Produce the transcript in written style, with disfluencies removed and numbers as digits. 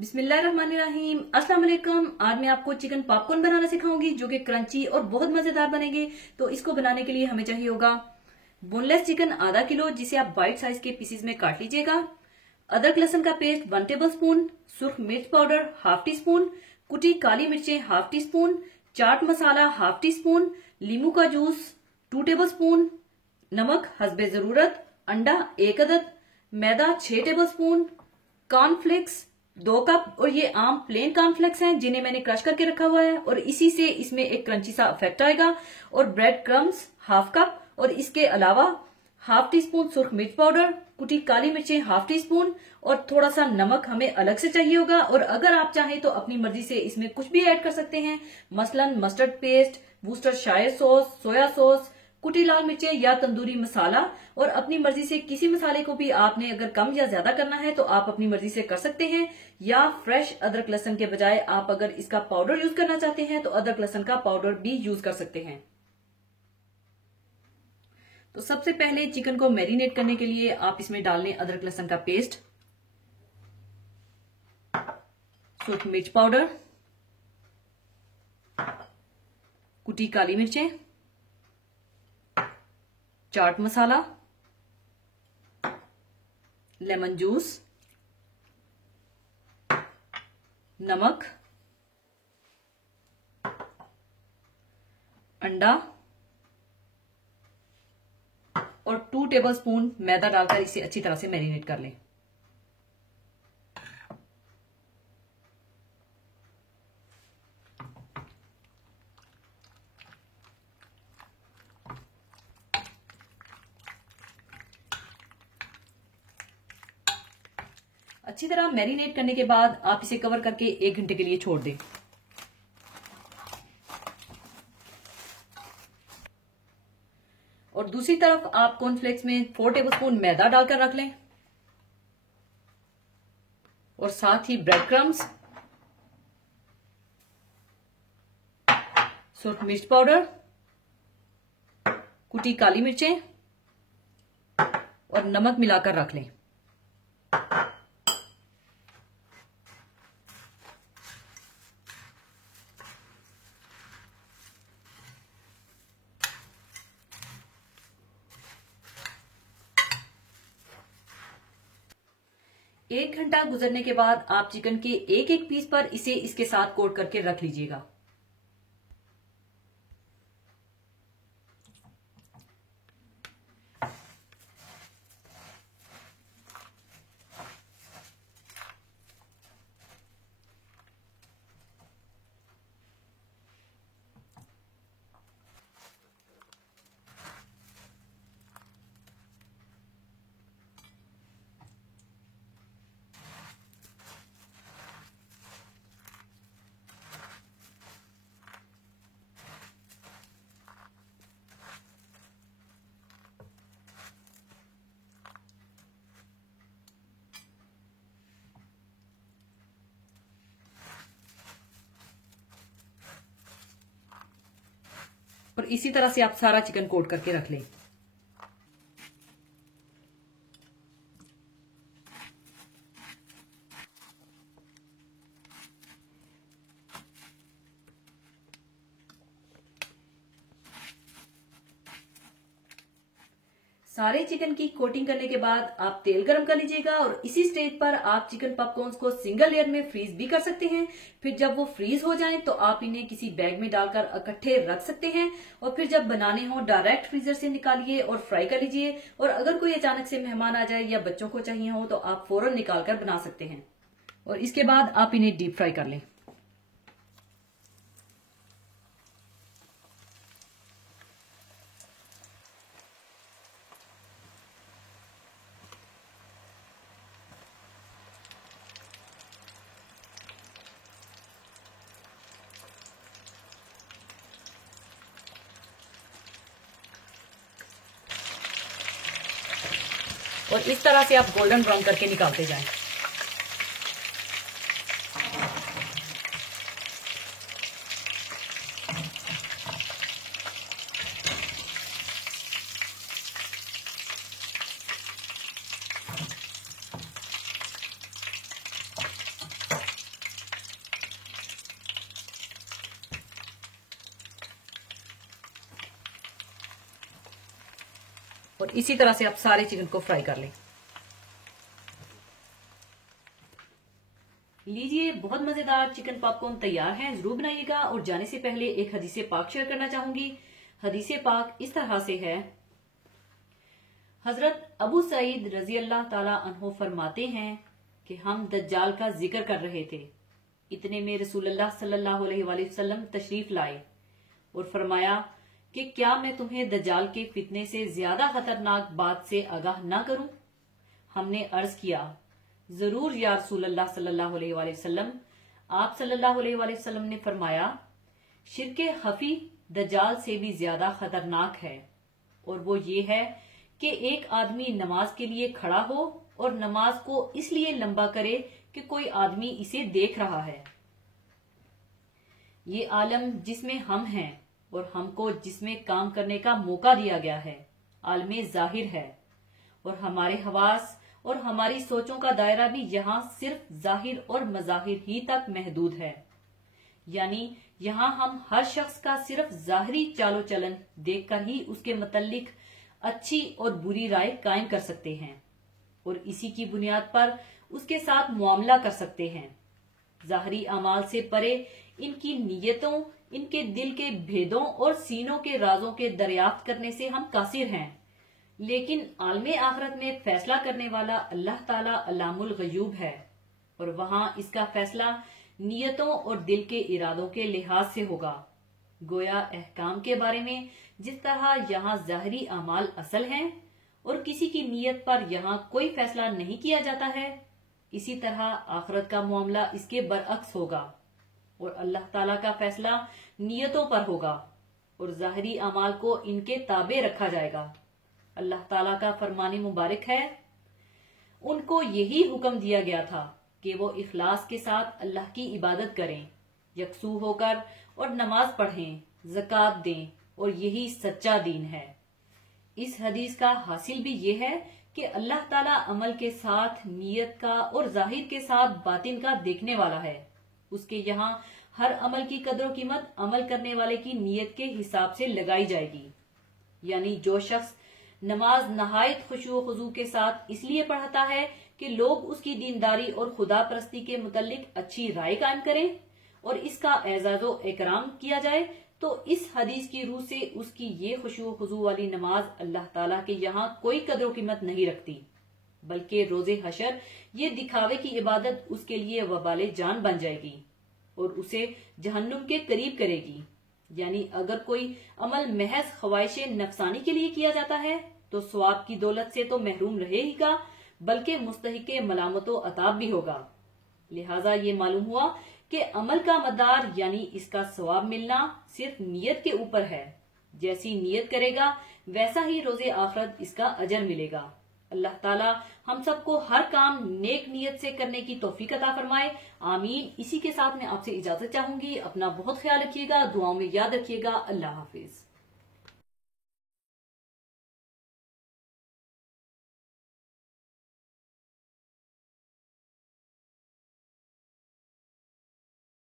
बिस्मिल्लाहिर्रहमानिर्रहीम। अस्सलाम वालेकुम। आज मैं आपको चिकन पॉपकॉर्न बनाना सिखाऊंगी जो कि क्रंची और बहुत मजेदार बनेंगे। तो इसको बनाने के लिए हमें चाहिए होगा बोनलेस चिकन आधा किलो, जिसे आप बाइट साइज के पीसेस में काट लीजिएगा। अदरक लहसुन का पेस्ट 1 टेबल स्पून, सुर्ख मिर्च पाउडर 1/2 टी स्पून, कुटी काली मिर्चें 1/2 tea spoon, chaat masala 1/2 tea spoon, Limboo का जूस 2 टेबल स्पून, नमक हस्बे जरूरत, अंडा 1 अदद, मैदा 6 टेबल स्पून, कॉर्नफ्लेक्स 2 कप। और ये आम प्लेन कॉर्नफ्लेक्स हैं जिन्हें मैंने क्रश करके रखा हुआ है और इसी से इसमें एक क्रंची सा इफेक्ट आएगा। और ब्रेड क्रम्स 1/2 कप। और इसके अलावा 1/2 टी स्पून सुर्ख मिर्च पाउडर, कुटी काली मिर्चें 1/2 टी स्पून और थोड़ा सा नमक हमें अलग से चाहिए होगा। और अगर आप चाहें तो अपनी मर्जी से इसमें कुछ भी ऐड कर सकते हैं, मसलन mustard paste, Worcestershire sauce, soya sauce, कुटी लाल मिर्चें या तंदूरी मसाला। और अपनी मर्जी से किसी मसाले को भी आपने अगर कम या ज्यादा करना है तो आप अपनी मर्जी से कर सकते हैं। या फ्रेश अदरक लहसुन के बजाय आप अगर इसका पाउडर यूज करना चाहते हैं तो अदरक लहसुन का पाउडर भी यूज कर सकते हैं। तो सबसे पहले चिकन को मैरिनेट करने के लिए आप इसमें डाल लें अदरक लहसुन का पेस्ट, सूख मिर्च पाउडर, कुटी काली मिर्चें, चाट मसाला, लेमन जूस, नमक, अंडा और 2 टेबल स्पून मैदा डालकर इसे अच्छी तरह से मैरिनेट कर लें। अच्छी तरह मैरिनेट करने के बाद आप इसे कवर करके 1 घंटे के लिए छोड़ दें। और दूसरी तरफ आप कॉर्नफ्लेक्स में 4 टेबलस्पून मैदा डालकर रख लें और साथ ही ब्रेड क्रम्स, सूर्ख मिर्च पाउडर, कुटी काली मिर्चें और नमक मिलाकर रख लें। एक घंटा गुजरने के बाद आप चिकन के एक एक पीस पर इसे इसके साथ कोट करके रख लीजिएगा। और इसी तरह से आप सारा चिकन कोट करके रख लें। सारे चिकन की कोटिंग करने के बाद आप तेल गरम कर लीजिएगा और इसी स्टेज पर आप चिकन पॉपकॉर्न्स को सिंगल लेयर में फ्रीज भी कर सकते हैं। फिर जब वो फ्रीज हो जाएं तो आप इन्हें किसी बैग में डालकर इकट्ठे रख सकते हैं। और फिर जब बनाने हो डायरेक्ट फ्रीजर से निकालिए और फ्राई कर लीजिए। और अगर कोई अचानक से मेहमान आ जाए या बच्चों को चाहिए हो तो आप फौरन निकाल कर बना सकते हैं। और इसके बाद आप इन्हें डीप फ्राई कर लें। और इस तरह से आप गोल्डन ब्राउन करके निकालते जाएं। और इसी तरह से आप सारे चिकन को फ्राई कर लें। लीजिए, बहुत मजेदार चिकन पॉपकॉर्न तैयार है। जरूर बनाइएगा। और जाने से पहले एक हदीसे पाक शेयर करना चाहूंगी। हदीसे पाक इस तरह से है, हजरत अबू सईद रजी अल्लाह ताला अन्हो फरमाते हैं कि हम दज्जाल का जिक्र कर रहे थे, इतने में रसूलुल्लाह सल्लल्लाहु अलैहि वसल्लम तशरीफ लाए और फरमाया कि क्या मैं तुम्हें दज्जाल के फितने से ज्यादा खतरनाक बात से आगाह ना करूं। हमने अर्ज किया, जरूर या रसूलुल्लाह सल्लल्लाहु अलैहि वसल्लम। आप सल्लल्लाहु अलैहि वसल्लम ने फरमाया, शिर्के खफी दज्जाल से भी ज्यादा खतरनाक है, और वो ये है कि एक आदमी नमाज के लिए खड़ा हो और नमाज को इसलिए लंबा करे कि कोई आदमी इसे देख रहा है। ये आलम जिसमें हम हैं और हमको जिसमें काम करने का मौका दिया गया है, आलमे जाहिर है, और हमारे हवास और हमारी सोचों का दायरा भी यहाँ सिर्फ जाहिर और मजाहिर ही तक महदूद है। यानी यहाँ हम हर शख्स का सिर्फ जाहिरी चालो चलन देखकर ही उसके मुतल्लिक अच्छी और बुरी राय कायम कर सकते हैं और इसी की बुनियाद पर उसके साथ मुआमला कर सकते हैं। जाहरी अमाल से परे इनकी नीयतों, इनके दिल के भेदों और सीनों के राजों के दरियाफ्त करने से हम कासिर हैं। लेकिन आलमे आखिरत में फैसला करने वाला अल्लाह ताला अल्लामुल गयूब है और वहां इसका फैसला नीयतों और दिल के इरादों के लिहाज से होगा। गोया अहकाम के बारे में जिस तरह यहाँ जाहरी अमाल असल हैं और किसी की नीयत पर यहाँ कोई फैसला नहीं किया जाता है, इसी तरह आखिरत का मामला इसके बरअक्स होगा और अल्लाह ताला का फैसला नीयतों पर होगा और जाहरी अमाल को इनके ताबे रखा जाएगा। अल्लाह ताला का फरमाने मुबारक है, उनको यही हुक्म दिया गया था कि वो इखलास के साथ अल्लाह की इबादत करें, यकसू होकर और नमाज पढ़ें, ज़कात दें, और यही सच्चा दीन है। इस हदीस का हासिल भी ये है कि अल्लाह ताला अमल के साथ नीयत का और जाहिर के साथ बातिन का देखने वाला है। उसके यहाँ हर अमल की कदर कीमत अमल करने वाले की नीयत के हिसाब से लगाई जाएगी। यानी जो शख्स नमाज नहायत खुशू खुजू के साथ इसलिए पढ़ता है कि लोग उसकी दीनदारी और खुदा परस्ती के मुतल्लिक अच्छी राय कायम करें और इसका एजाजो इकराम किया जाए, तो इस हदीस की रूह से उसकी ये खुशू खुजू वाली नमाज अल्लाह ताला के यहाँ कोई कदर कीमत नहीं रखती, बल्कि रोजे हशर ये दिखावे की इबादत उसके लिए वबाले जान बन जाएगी और उसे जहन्नुम के करीब करेगी। यानी अगर कोई अमल महज ख्वाहिश नफसानी के लिए किया जाता है तो सवाब की दौलत से तो महरूम रहेगा, बल्कि मुस्तहिके मलामतो अताब भी होगा। लिहाजा ये मालूम हुआ कि अमल का मदार यानी इसका सवाब मिलना सिर्फ नियत के ऊपर है। जैसी नियत करेगा वैसा ही रोजे आखिरत इसका अजर मिलेगा। अल्लाह ताला हम सबको हर काम नेक नियत से करने की तौफीक अता फरमाए। आमीन। इसी के साथ मैं आपसे इजाजत चाहूंगी। अपना बहुत ख्याल रखिएगा, दुआओं में याद रखिएगा। अल्लाह हाफिज।